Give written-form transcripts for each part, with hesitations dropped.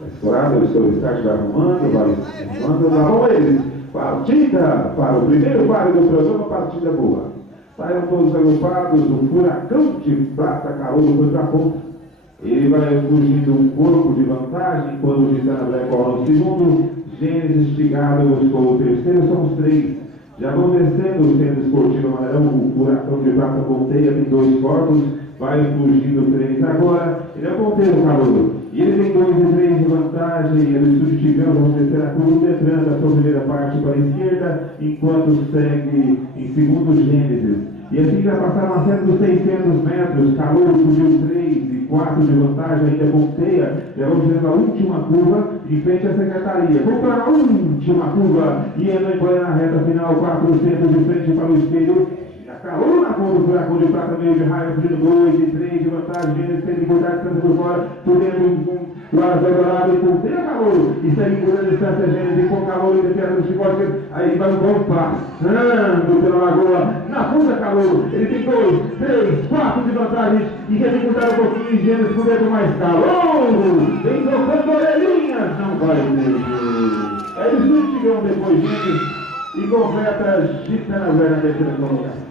Escorado, o seu start vai arrumando, lá vão eles. Partida para o primeiro páreo do programa, partida boa. Saíram todos agrupados, o Furacão de Prata Caroso foi para a ponta. Ele vai fugindo um corpo de vantagem, quando o Gitana Black cola no segundo. Gênesis, Tigado buscou o terceiro, são os três. Já vão descendo o centro esportivo amarelo, o Furacão de Prata ponteia, tem dois corpos. Vai fugindo três agora. Ele é o ponteiro, Caroso. E ele tem 2 e 3 de vantagem, ele substituiu, vamos descer a curva, entrando a sua primeira parte para a esquerda, enquanto segue em segundo Gênesis. E assim já passaram a série dos 600 metros, Calor subiu 3 e 4 de vantagem, ainda ponteia, já vamos chegando a última curva, em frente à secretaria. Vamos para a última curva, e ele vai na reta final, 400 de frente para o espelho. Calor na ponta do Furacão de Prata, meio de raio, fugindo 2 e 3 de vantagem, Gênesis tem que cortar a distância por fora, por dentro o Aras Eldorado, e ponteia Calor, e segue por a distância Gênesis, com Calor e defesa do chicote, aí vai o gol passando pela lagoa, na ponta Calor, ele tem 2, 3, 4 de vantagem, e quer dificultar um pouquinho, Gênesis por dentro mais Calor, vem trocando orelhinhas, não vai mesmo. Eles não chegam depois Gênesis, e completa Gitana Velha na terceira colocação.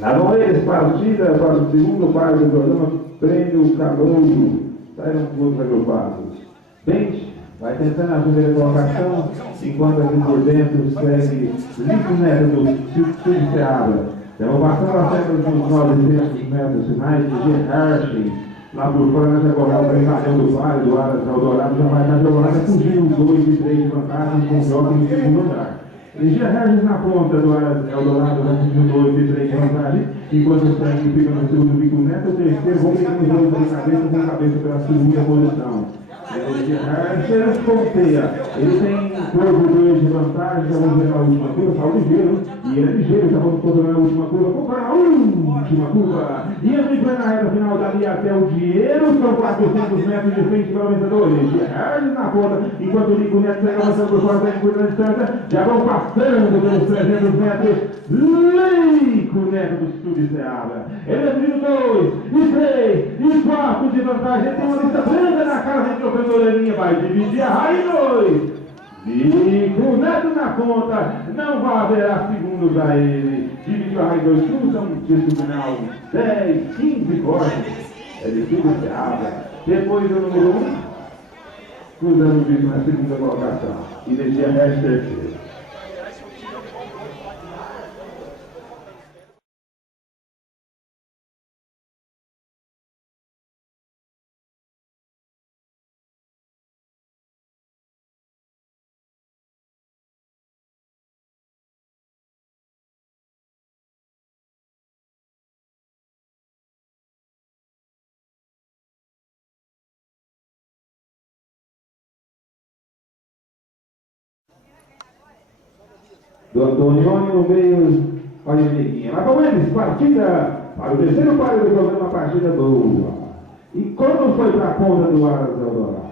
Lá vão eles, partida para o segundo páreo do programa, Prêmio Calouso. Saíram todos agrupados. Bente vai tentando a primeira colocação, enquanto aqui por dentro segue Lico Neto do Sul Seabra. Já vão passando a série dos 900 metros finais de G. Hershey. Lá por fora, nós agora o brincalhão do Vale, do Aras Eldorado, já vai estar jogando, fugindo 2 e 3 de vantagem, com o jogo em segundo lugar. Ligia Regis na ponta do Eldorado, vai fugindo 2 e 3 de vantagem, enquanto o Sangue fica no segundo Lico Neto, o terceiro, vão ficando os dois com cabeça pela segunda posição. Ligia ponteia, ele tem corpo 2 de vantagem, já vamos ver a última curva, está ligeiro, e ele é ligeiro, já vamos controlar a última curva, vamos para a última curva, e ele vai na reta final dali até o dinheiro, são 400 metros de frente para o vencedor, Ligia Regis na ponta, enquanto o Lico Neto segue avançando por fora, segue por na distância, já vão passando pelos 300 metros, Lico Neto do Estúdio Seabra, ele é 2 e 3 e 4 de vantagem, ele tem uma lista branca na cara, vem trocando a orelhinha, vai dividir a raia em 2. Lico Neto na ponta, não vai haverá segundos a ele. Dividiu a raia em 2, cruza um disco final, 10, 15 cortes. É de tudo Seabra. Depois o número 1, cruzando o disco na segunda colocação. E deixei a resta terceira. Do Antonioni no meio, olha a amiguinha. Mas vamos eles, partida para o terceiro páreo do programa, partida boa. E quando foi para a ponta do Aras Eldorado?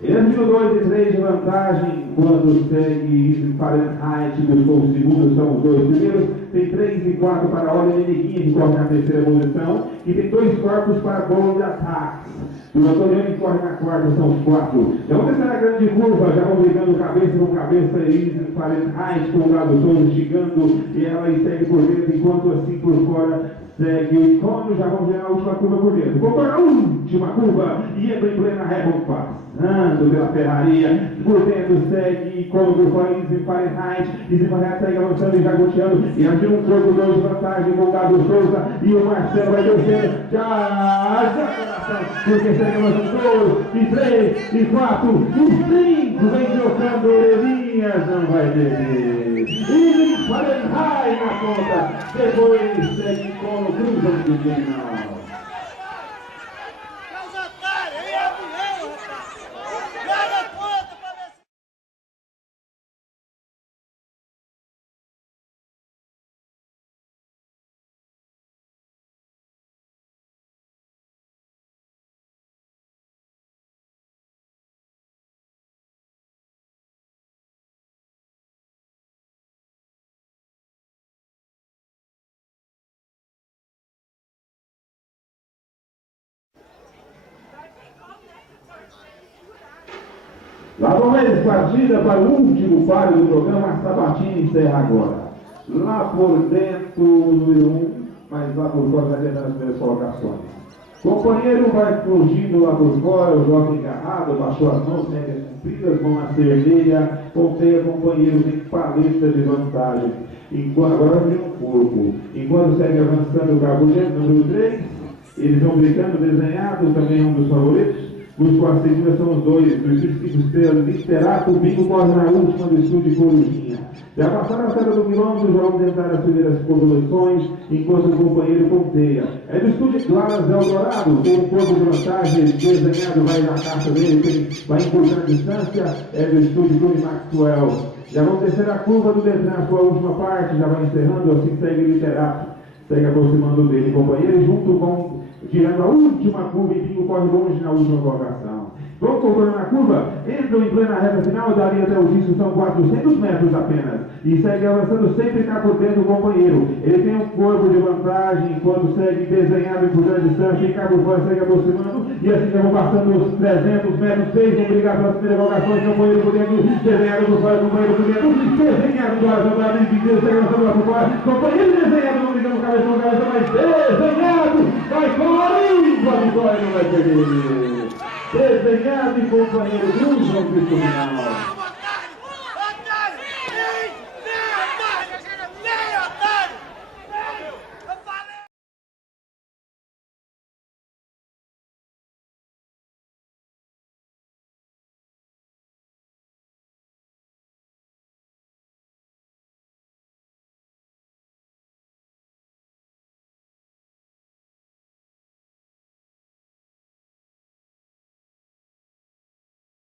Ele abriu 2 e 3 de vantagem, enquanto segue Fahrenheit, buscou o segundo, são os 2 primeiros. Tem 3 e 4 para a Olha Amiguinha, que corre na terceira posição. E tem 2 corpos para a bola de ataques. O Antonioni corre na quarta, são os 4. Já vamos descer na grande curva, já vão brigando cabeça com cabeça, Elise Fahrenheit com o Gado Souza chegando, e ela segue por dentro, enquanto assim por fora segue o Icônio, já vamos ver a última curva por dentro. Vamos para a última curva, e entra em plena ré, vamos passando pela ferraria, por dentro segue Icônio por fora, Elise Fahrenheit, Elise Fahrenheit segue avançando e jagoteando, e abriu um corpo 2 de vantagem com o Gado Souza, e o Marcelo vai descendo, porque segue avançando 2, e 3, e 4, e 5, vem trocando orelhinhas, não vai ter. Elise Fahrenheit na ponta, depois segue com o cruzamento final. Lá vão eles, partida para o último páreo do programa, a Sabatina encerra agora. Lá por dentro, número 1, mas lá por fora vai tentando as primeiras colocações. Companheiro vai fugindo lá por fora, o jogo engarrado, baixou as mãos, médias compridas, mão na cerveja, ponteia, companheiro tem paleta de vantagem. Enquanto, agora vai vir um corpo. Enquanto segue avançando o Cabulhento, número 3, eles vão brincando, desenhado, também um dos favoritos. Os quatro seguidas são os dois, do Estúdio 5 Estrelas, Literato, o Bingo corre na última do Estúdio Corujinha. Já passaram a saída do quilômetro, já vão tentar as primeiras correlações, enquanto o companheiro ponteia. É do Estúdio Claras Eldorado, tem um corpo de vantagem, desenhado, vai na caixa dele, vai encurtando a distância, é do Estúdio Tony Maxwell. Já vão descer a curva do Detran, a sua última parte, já vai encerrando, assim segue Literato, segue aproximando dele, companheiro, junto com tirando a última curva e Bingo corre longe na última colocação. Vão correndo na curva, entram em plena reta final, dali até o Gisso são 400 metros apenas. E segue avançando sempre cá por dentro o companheiro. Ele tem um corpo de vantagem, enquanto segue desenhado em cruzando distância, e cá por fora segue aproximando. E assim vão passando os 300 metros, 6 vão brigar pelas primeiras colocações, companheiro por dentro, desenhado por fora, companheiro por dentro, desenhado por fora, companheiro inteiro, segue avançando lá por fora, companheiro desenhado, não brigando cabeça, mas desenhado, vai com a vitória, não vai perder. Desenhado e companheiro cruzam o final.